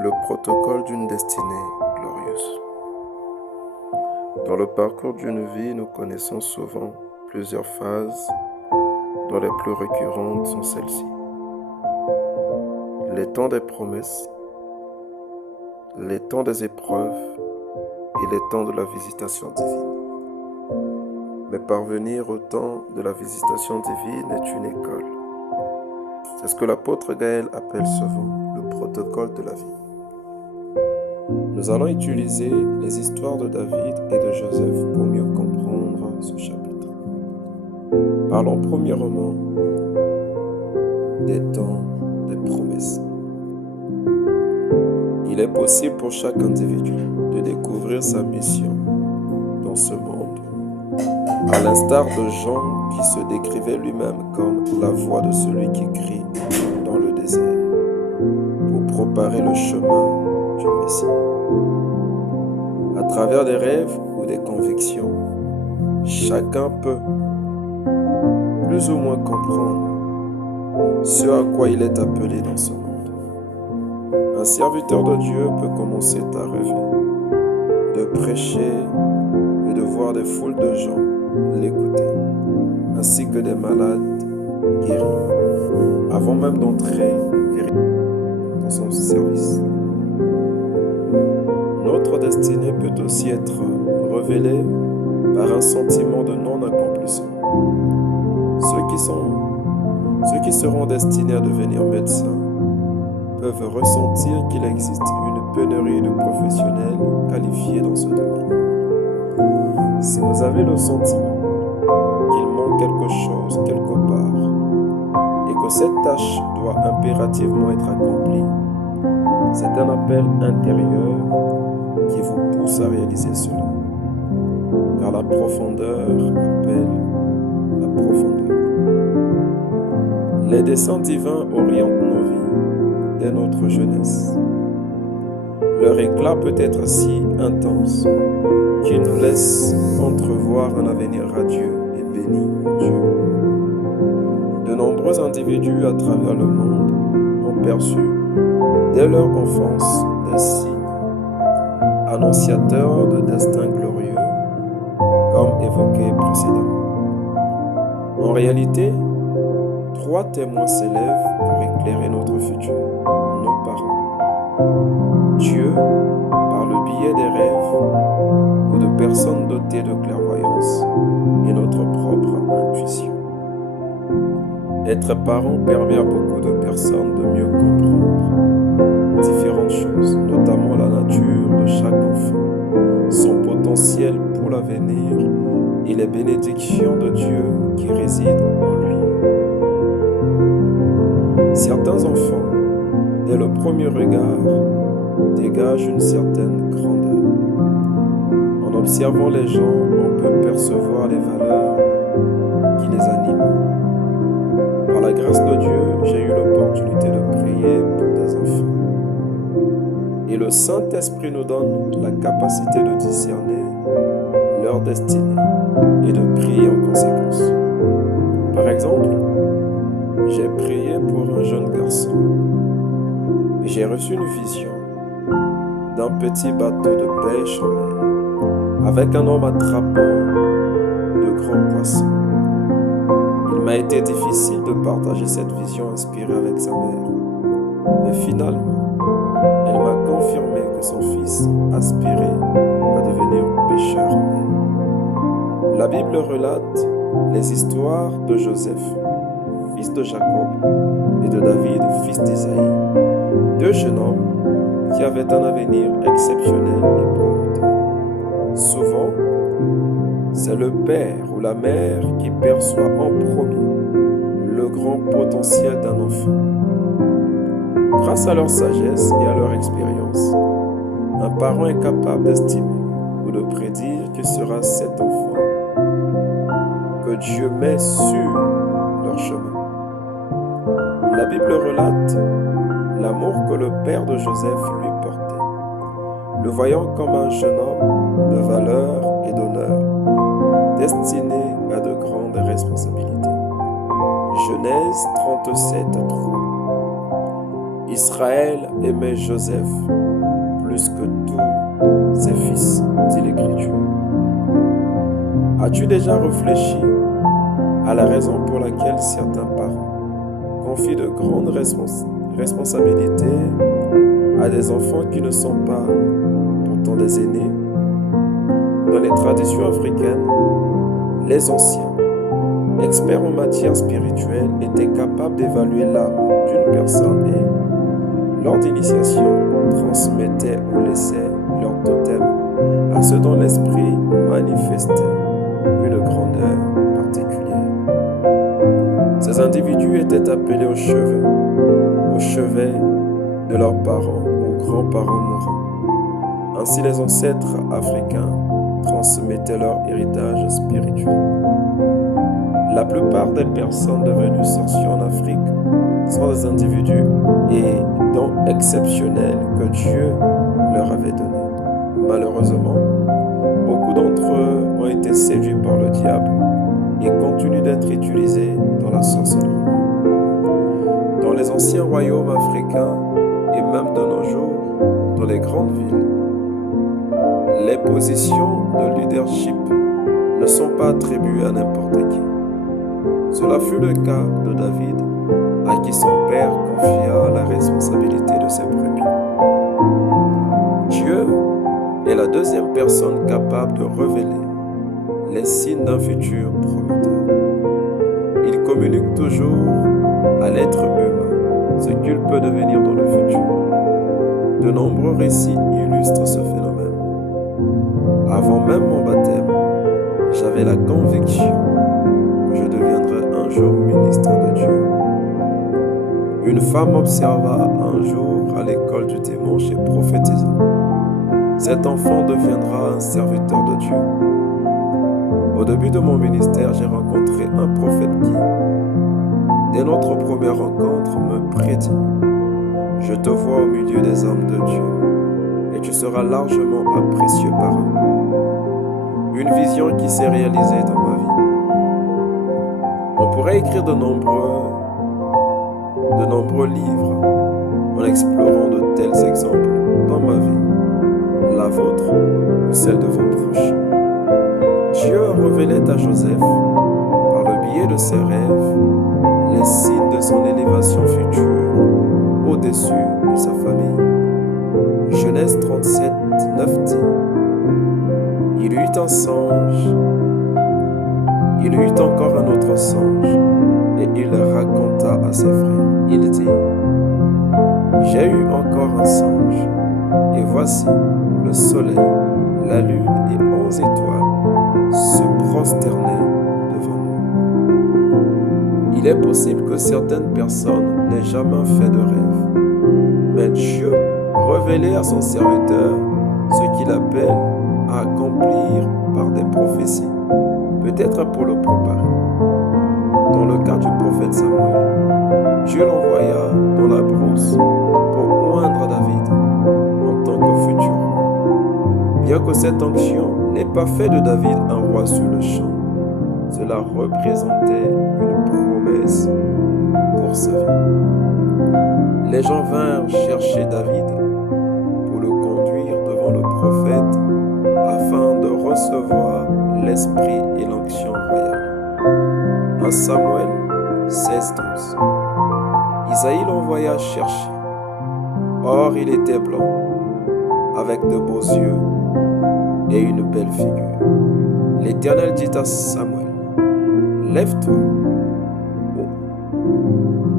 Le protocole d'une destinée glorieuse. Dans le parcours d'une vie, nous connaissons souvent plusieurs phases dont les plus récurrentes sont celles-ci. Les temps des promesses, les temps des épreuves et les temps de la visitation divine. Mais parvenir au temps de la visitation divine est une école. C'est ce que l'apôtre Gaël appelle souvent le protocole de la vie. Nous allons utiliser les histoires de David et de Joseph pour mieux comprendre ce chapitre. Parlons premièrement des temps des promesses. Il est possible pour chaque individu de découvrir sa mission dans ce monde, à l'instar de Jean qui se décrivait lui-même comme la voix de celui qui crie dans le désert pour préparer le chemin du Messie. À travers des rêves ou des convictions, chacun peut plus ou moins comprendre ce à quoi il est appelé dans ce monde. Un serviteur de Dieu peut commencer à rêver, de prêcher et de voir des foules de gens l'écouter, ainsi que des malades guéris, avant même d'entrer dans son service. Notre destinée peut aussi être révélée par un sentiment de non-accomplissement. Ceux qui seront destinés à devenir médecins peuvent ressentir qu'il existe une pénurie de professionnels qualifiés dans ce domaine. Si vous avez le sentiment qu'il manque quelque chose quelque part et que cette tâche doit impérativement être accomplie, c'est un appel intérieur qui vous pousse à réaliser cela. Car la profondeur appelle la profondeur. Les desseins divins orientent nos vies dès notre jeunesse. Leur éclat peut être si intense qu'il nous laisse entrevoir un avenir radieux et béni en Dieu. De nombreux individus à travers le monde ont perçu dès leur enfance des signes annonciateurs de destins glorieux, comme évoqué précédemment. En réalité, 3 témoins s'élèvent pour éclairer notre futur, nos parents. Dieu, par le biais des rêves ou de personnes dotées de clairvoyance, et notre propre intuition. Être parent permet à beaucoup de personnes de mieux comprendre différentes choses, notamment la nature de chaque enfant, son potentiel pour l'avenir et les bénédictions de Dieu qui résident en lui. Certains enfants, dès le premier regard, dégagent une certaine grandeur. En observant les gens, on peut percevoir les valeurs qui les animent. Par la grâce de Dieu, j'ai eu l'opportunité de prier pour des enfants. Et le Saint-Esprit nous donne la capacité de discerner leur destinée et de prier en conséquence. Par exemple, j'ai prié pour un jeune garçon et j'ai reçu une vision d'un petit bateau de pêche en mer avec un homme attrapant de grands poissons. Il m'a été difficile de partager cette vision inspirée avec sa mère, mais finalement, elle m'a confirmé que son fils aspirait à devenir pêcheur en mer. La Bible relate les histoires de Joseph, fils de Jacob, et de David, fils d'Isaïe, 2 jeunes hommes qui avaient un avenir exceptionnel et prometteur. Souvent, c'est le père ou la mère qui perçoit en premier le grand potentiel d'un enfant. Grâce à leur sagesse et à leur expérience, un parent est capable d'estimer ou de prédire qui sera cet enfant que Dieu met sur leur chemin. La Bible relate l'amour que le père de Joseph lui portait, le voyant comme un jeune homme de valeur et d'honneur, destiné à de grandes responsabilités. Genèse 37:3. Israël aimait Joseph plus que tous ses fils, dit l'Écriture. As-tu déjà réfléchi à la raison pour laquelle certains parents confient de grandes responsabilités à des enfants qui ne sont pas pourtant des aînés? Dans les traditions africaines, les anciens, experts en matière spirituelle, étaient capables d'évaluer l'âme d'une personne et, lors d'initiation, transmettaient ou laissaient leur totem à ceux dont l'esprit manifestait une grandeur particulière. Ces individus étaient appelés au chevet de leurs parents ou grands-parents mourants. Ainsi, les ancêtres africains transmettaient leur héritage spirituel. La plupart des personnes devenues sorcières en Afrique sont des individus et dons exceptionnels que Dieu leur avait donnés. Malheureusement, beaucoup d'entre eux ont été séduits par le diable et continuent d'être utilisés dans la sorcellerie. Dans les anciens royaumes africains et même de nos jours, dans les grandes villes, les positions de leadership ne sont pas attribuées à n'importe qui. Cela fut le cas de David, à qui son père confia la responsabilité de ses brebis. Dieu est la deuxième personne capable de révéler les signes d'un futur prometteur. Il communique toujours à l'être humain ce qu'il peut devenir dans le futur. De nombreux récits illustrent ce phénomène. Avant même mon baptême, j'avais la conviction que je deviendrais un jour ministre de Dieu. Une femme observa un jour à l'école du dimanche et prophétisa: cet enfant deviendra un serviteur de Dieu. Au début de mon ministère, j'ai rencontré un prophète qui, dès notre première rencontre, me prédit: je te vois au milieu des hommes de Dieu et tu seras largement apprécié par eux. Une vision qui s'est réalisée dans ma vie. On pourrait écrire de nombreux livres en explorant de tels exemples dans ma vie, la vôtre ou celle de vos proches. Dieu révélait à Joseph, par le biais de ses rêves, les signes de son élévation future au-dessus de sa famille. Genèse 37, 9 dit: il eut un songe, il eut encore un autre songe, et il le raconta à ses frères. Il dit: j'ai eu encore un songe, et voici le soleil, la lune et 11 étoiles se prosternaient devant nous. Il est possible que certaines personnes n'aient jamais fait de rêve, mais Dieu révélait à son serviteur ce qu'il appelle à accomplir par des prophéties, peut-être pour le préparer. Dans le cas du prophète Samuel, Dieu l'envoya dans la brousse pour oindre David en tant que futur roi. Bien que cette onction n'ait pas fait de David un roi sur le champ, cela représentait une promesse pour sa vie. Les gens vinrent chercher David pour le conduire devant le prophète afin de recevoir l'esprit et l'onction royale. 1 Samuel 16:12. Isaïe l'envoya chercher. Or, il était blanc, avec de beaux yeux et une belle figure. L'Éternel dit à Samuel: lève-toi,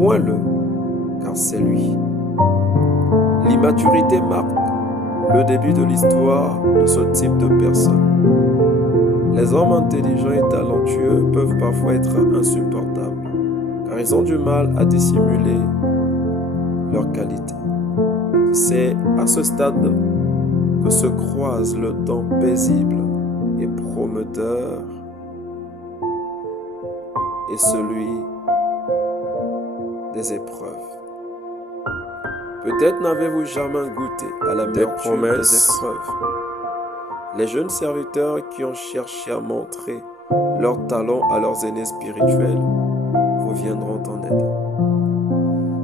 oins-le, car c'est lui. L'immaturité marque le début de l'histoire de ce type de personne. Les hommes intelligents et talentueux peuvent parfois être insupportables, car ils ont du mal à dissimuler leurs qualités. C'est à ce stade que se croise le temps paisible et prometteur et celui des épreuves. Peut-être n'avez-vous jamais goûté à la l'amertume des épreuves. Les jeunes serviteurs qui ont cherché à montrer leur talent à leurs aînés spirituels vous viendront en aide.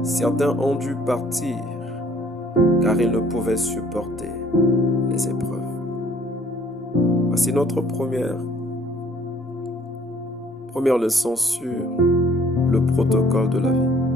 Certains ont dû partir car ils ne pouvaient supporter les épreuves. Voici notre première leçon sur le protocole de la vie.